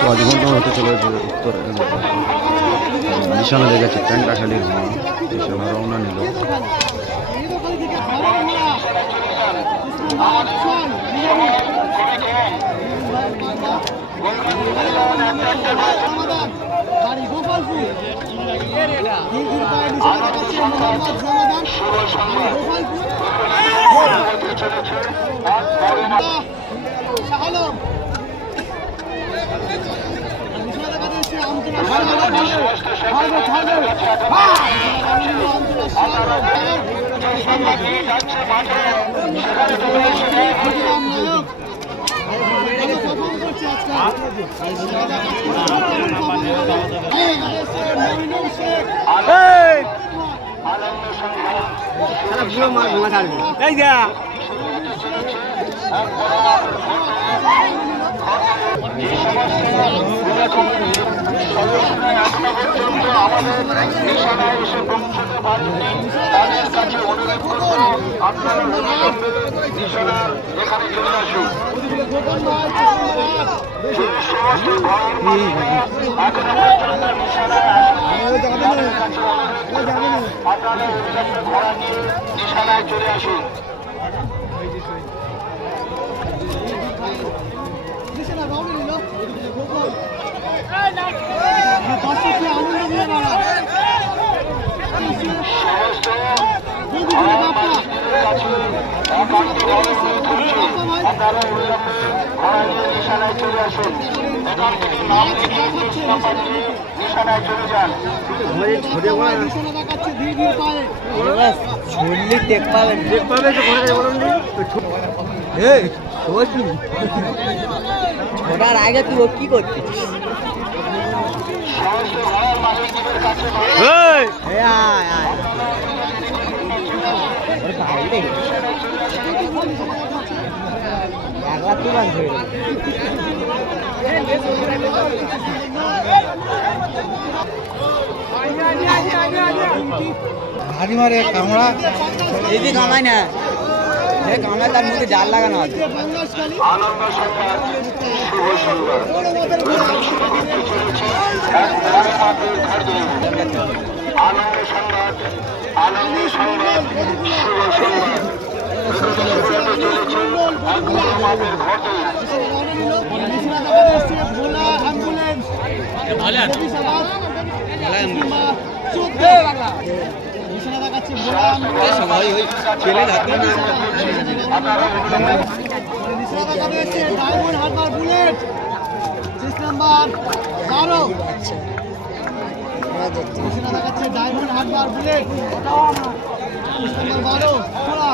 তো আজ ঘন্টা হতে চলেছে উত্তর নিশানা লেগেছে ট্যাংটাখালির ঘোড়া নিশানা রওনা নিল। নিশানায় চলে আসুন। নিশানায় চলে আসুন। নিশানায় চলে যান। ছোটার আগে তুই কি করছিস? ভারী মারে কামড়া দিদি কামাই না কামায় তার মধ্যে জাল লাগানো আছে। আনন্দ সংবাদ, শুভ সংবাদ। আনন্দ সংবাদ, আনন্দ সংবাদ, শুভ সংবাদ। ডায়মন্ড হারবার বুলেট 6 নাম্বার 12 দেখাচ্ছে ডায়মন্ড হারবার বুলেট 6 নাম্বার 12 খোলা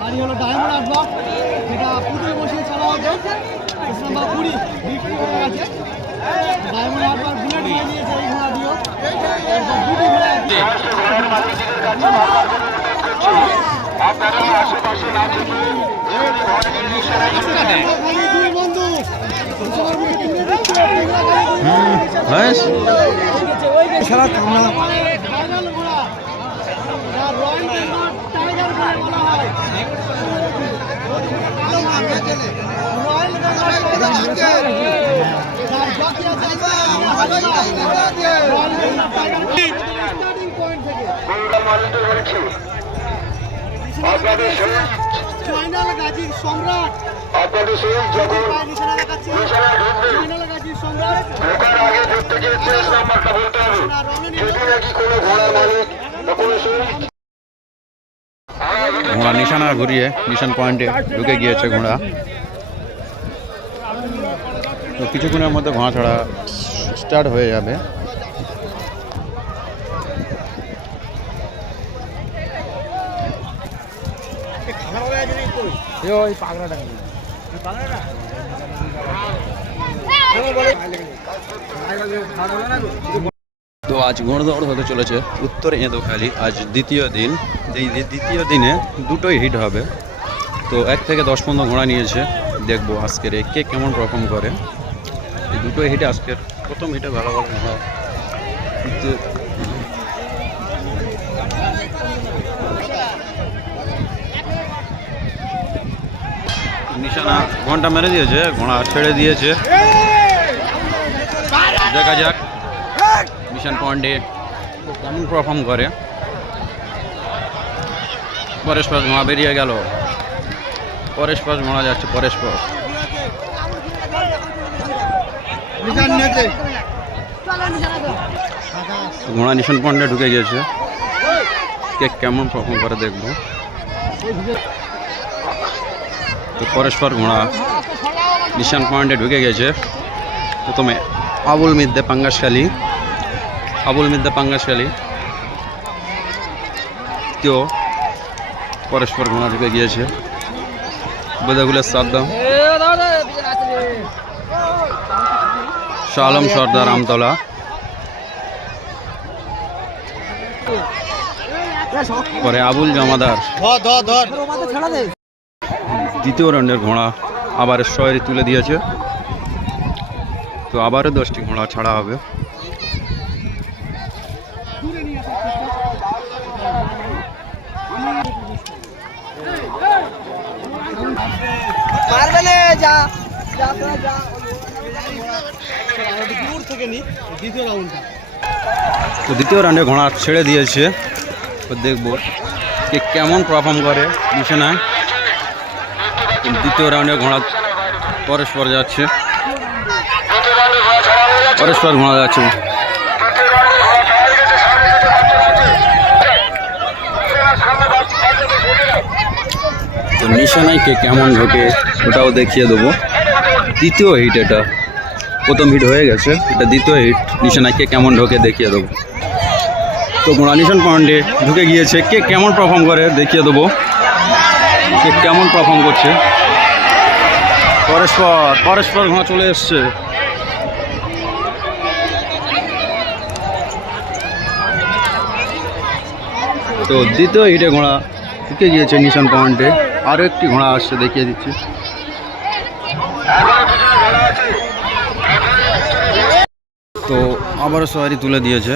গাড়ি হলো ডায়মন্ড হারবার, যেটা পুতুল বসিয়ে চালা হচ্ছে 6 নাম্বার 20 বিক্রি হয়ে গেছে। ডায়মন্ড হারবার বুলেট নিয়ে নিয়েছে এই ঘোড়া দিয়েও দুটি ঘোড়া ফাইনাল গাজীর সম্রাট আপনাদের সেই যখন নিশানা দেখাচ্ছে ফাইনাল গাজীর সম্রাট ঢোকার আগে প্রত্যেকের 30 নাম্বারটা বলতে হবে। যদি নাকি কোনো ঘোড়ার মালিক বা কোনো ঘোড়া নিশানা ঘুরিয়ে নিশান পয়েন্টে ঢুকে গিয়েছে ঘোড়া। তো কিছুক্ষণের মধ্যে ঘোড়া ছাড়া স্টার্ট হয়ে যাবে। তো আজ ঘোড়দৌড় হতে চলেছে উত্তর এঁদোখালি। আজ দ্বিতীয় দিন, এই দ্বিতীয় দিনে দুটোই হিট হবে। তো 1 থেকে 10 পর্যন্ত ঘোড়া নিয়েছে। দেখবো আজকের কে কেমন পারফর্ম করে। এই দুটোই হিটে আজকের প্রথম হিটে ভালো ভালো ঘোড়া নিশানা ঘন্টা মেরে দিয়েছে, ঘোড়া ছেড়ে দিয়েছে। দেখা যাক মিশন পয়েন্টে কেমন পারফর্ম করে। পরেশ পাশ ঘোড়া বেরিয়ে গেল, পরেশ পাশ ঘোড়া যাচ্ছে, পরেশ পাশ ঘোড়া নিশান পয়েন্টে ঢুকে গিয়েছে। কে কেমন পারফর্ম করে দেখবো। তো পরেশপর ঘোড়া নিশান পয়েন্টে ঢুকে গেছে। প্রথমে আবুল মিদ্দে পাঙ্গাসখালী, তো পরেশপর ঘোড়া ঢুকে গিয়েছে। বোদাগুলের সাদ্দাম, শাহ আলম সর্দার আমতলা, পরে আবুল জমাদার। দ্বিতীয় রাউন্ডের ঘোড়া আবার শহরে তুলে দিয়েছে। তো আবারও 10টি ঘোড়া ছাড়া হবে। তো দ্বিতীয় রাউন্ডে ঘোড়া ছেড়ে দিয়েছে। তো দেখবো কে কেমন পারফর্ম করে নিশানায়। দ্বিতীয় রাউন্ডে ঘোড়া পরস্পর যাচ্ছে, পরস্পর ঘোড়া যাচ্ছে। তো নিশানায় কে কেমন ঢোকে ওটাও দেখিয়ে দেবো। দ্বিতীয় হিট, এটা প্রথম হিট হয়ে গেছে, এটা দ্বিতীয় হিট। নিশানায় কে কেমন ঢোকে দেখিয়ে দেবো। তো ঘোড়া নিশান পয়েন্টে ঢুকে গিয়েছে, কে কেমন পারফর্ম করে দেখিয়ে দেবো। কে কেমন পারফর্ম করছে। পরস্পর ঘোড়া চলে এসছে। তো দ্বিতীয় হিটে ঘোড়া ঢুকে গিয়েছে নিশান পয়েন্টে। আরও একটি ঘোড়া আসছে, দেখিয়ে দিচ্ছি। তো আবারও সওয়ারি তুলে দিয়েছে।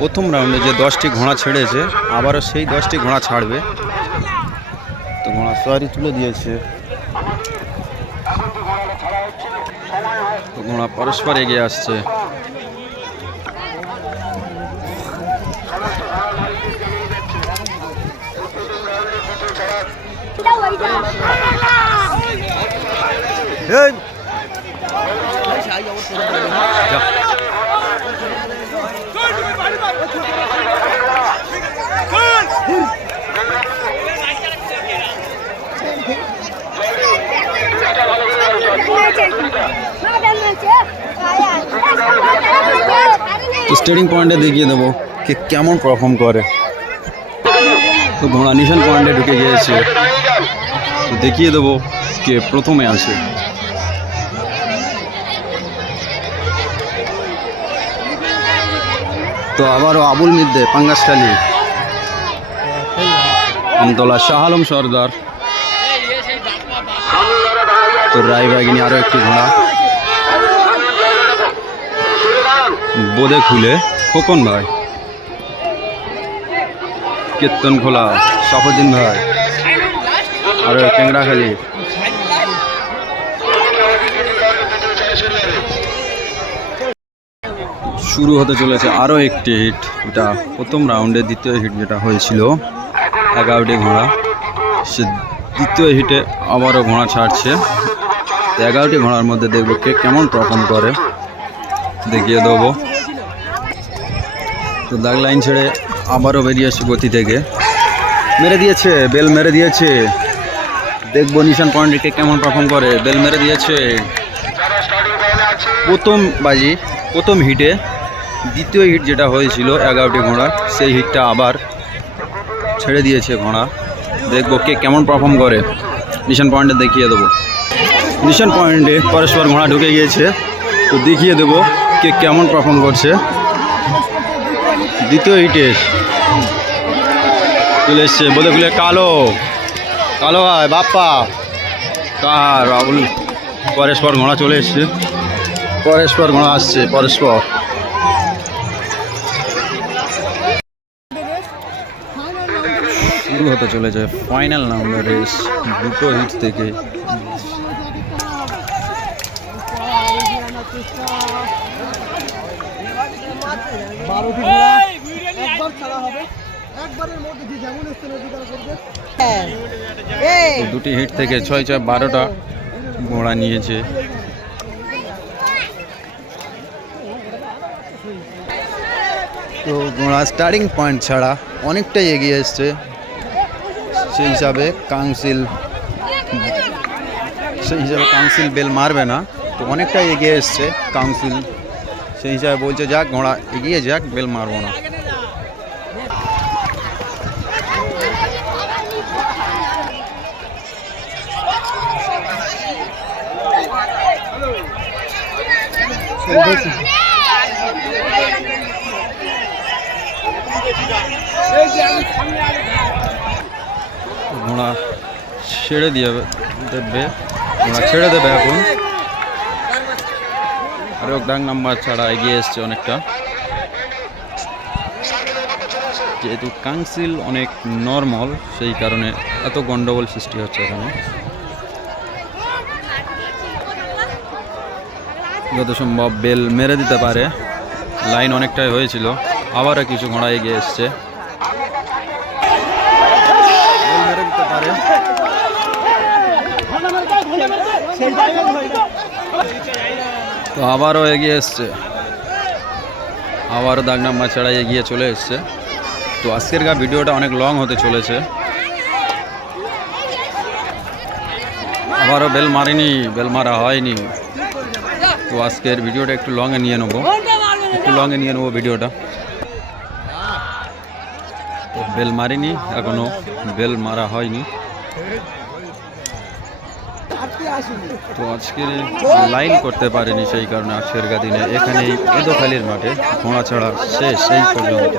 প্রথম রাউন্ডে যে 10টি ঘোড়া ছেড়েছে আবারও সেই 10টি ঘোড়া ছাড়বে। তো ঘোড়া সওয়ারি তুলে দিয়েছে। তো ঘোড়া পরস্পর এগিয়ে আসছে। স্টার্টিং পয়েন্টে দেখিয়ে দেবো কে কেমন পারফর্ম করে। তো ঘোড়া নিশান পয়েন্টে ঢুকে গিয়েছে। তো দেখিয়ে দেবো কে প্রথমে আছে। তো আবারও আবুল মিদ্দে পাঙ্গাসখালী, আমতলা শাহ আলম সর্দার। তো রায়বাগিনী আরও একটি ঘোড়া বোদে খুলে খোকন ভাই, কীর্তন খোলা সাফুদ্দিন ভাই, আর টেংরাখালী। শুরু হতে চলেছে আরও একটি হিট। এটা প্রথম রাউন্ডে দ্বিতীয় হিট যেটা হয়েছিল 11টি ঘোড়া, সে দ্বিতীয় হিটে আবারও ঘোড়া ছাড়ছে। 11টি ঘোড়ার মধ্যে দেখবো কে কেমন পারফর্ম করে দেখিয়ে দেবো। তো দাগ লাইন ছেড়ে আবারও বেরিয়ে আসছে গতি থেকে, মেরে দিয়েছে, বেল মেরে দিয়েছে। দেখবো নিশান পয়েন্টে কে কেমন পারফর্ম করে। বেল মেরে দিয়েছে প্রথম হিটে। দ্বিতীয় হিট যেটা হয়েছিল 11টি ঘোড়া, সেই হিটটা আবার ছেড়ে দিয়েছে ঘোড়া। দেখবো কে কেমন পারফর্ম করে নিশান পয়েন্টে দেখিয়ে দেবো। নিশান পয়েন্টে পরস্পর ঘোড়া ঢুকে গিয়েছে। তো দেখিয়ে দেবো কে কেমন পারফর্ম করছে। দ্বিতীয় হিটে চলে এসছে বোধে খুলে কালো ভাই বাপ্পা কার আবুল। পরস্পর ঘোড়া চলে এসছে, পরস্পর ঘোড়া আসছে। পরস্পর শুরু হতে চলেছে ফাইনাল রাউন্ডের রেস। দুটো হিট থেকে চেষ্টা 12টি ঘোড়া একবার ছাড়া হবে, একবারের মধ্যে যে যেমন স্থান অধিকার করবে। তো দুটি হিট থেকে 6-6-12টা ঘোড়া নিয়েছে। তো ঘোড়া স্টার্টিং পয়েন্ট ছাড়া অনেকটাই এগিয়ে এসছে, সেই হিসাবে কাউন্সিল বেল মারবে না, তো অনেকটাই এগিয়ে এসছে কাউন্সিল, সেই হিসাবে বলছে যাক ঘোড়া এগিয়ে যাক, বেল মারবো না। ঘোড়া ছেড়ে দেবে, এখন আরও দাগ নাম্বার ছাড়া এগিয়ে এসছে অনেকটা, যেহেতু কাউন্সিল অনেক নর্মাল সেই কারণে এত গন্ডগোল সৃষ্টি হচ্ছে এখানে। যত সম্ভব বেল মেরে দিতে পারে, লাইন অনেকটাই হয়েছিল, আবারও কিছু ঘোড়া এগিয়ে এসছে, বেল মেরে দিতে পারে। তো আবারও এগিয়ে এসছে, আবারও দাগ নাম্বার ছাড়া এগিয়ে চলে এসছে। তো আজকের ভিডিওটা অনেক লং হতে চলেছে, আবারও বেল মারেনি, বেল মারা হয়নি। তো আজকের ভিডিওটা একটু লংয়ে নিয়ে নেবো, ভিডিওটা। তো বেল মারিনি, এখনো বেল মারা হয়নি। তো আজকের লাইন করতে পারেনি, সেই কারণে আজকের দিনে এখানেই এদোখালির মাঠে ঘোড়া ছাড়া শেষ এই পর্যন্ত।